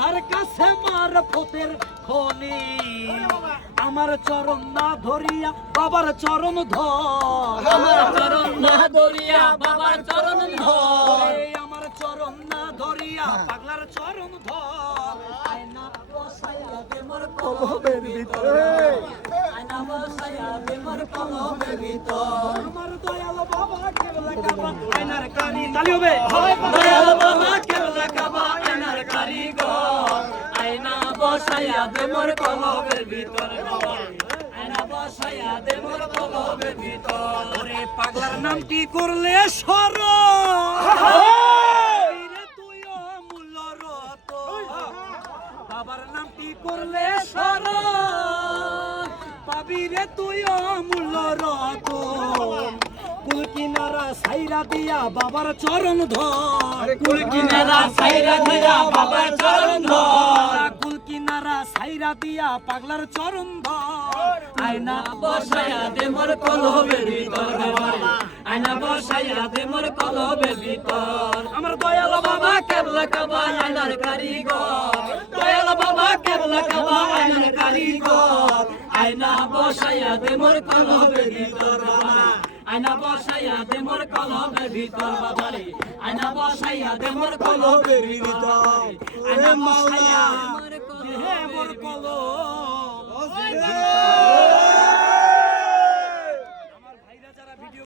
যাহার কাছে মার ফতের খনি আমার চরণ না ধরিয়া বাবার চরণ ধর আমার চরণ না ধরিয়া বাবার চরণ ধর আমার চরণ না ধরিয়া পাগলার চরণ ধর আয়না বসাইয়া দে মোর কলবের ভিতরে আয়না বসাইয়া দে মোর কলবের ভিতর আমার দয়াল বাবা কেবলা কাবা আয়নার কানি তালি হবে দয়াল বাবা কেবলা কাবা আয়নার কারিগর আয়না বসাইয়া দে মোর কলবের ভিতর বাবা আয়না বসাইয়া দে মোর কলবের ভিতর ওরে পাগলার নামটি করলে সর তুই অমূল্য রতন বাবার নামটি করলে সর পাবি রে তুই অমূল্য রতন কুল কিনারা সাইরা দিয়া বাবার চরণ ধর কুল কিনারা সাইরা দিয়া বাবার চরণ ধর কুল কিনারা সাইরা দিয়া পাগলার চরণ ধর আয়না বসাইয়া দে মোর কলবের ভিতর বাবা আয়না বসাইয়া দে মোর কলবের ভিতর আমার দয়াল বাবা কেবলা কাবা আয়নার কারিগর দয়াল বাবা কেবলা কাবা আয়নার কারিগর আয়না বসাইয়া দে মোর কলবের ভিতর বাবা আয়না বসাইয়া দে মোর কলবের ভিতর বাবা রে আয়না বসাইয়া দে মোর কলবের ভিতর আয়না বসাইয়া দে মোর হে মোর কলব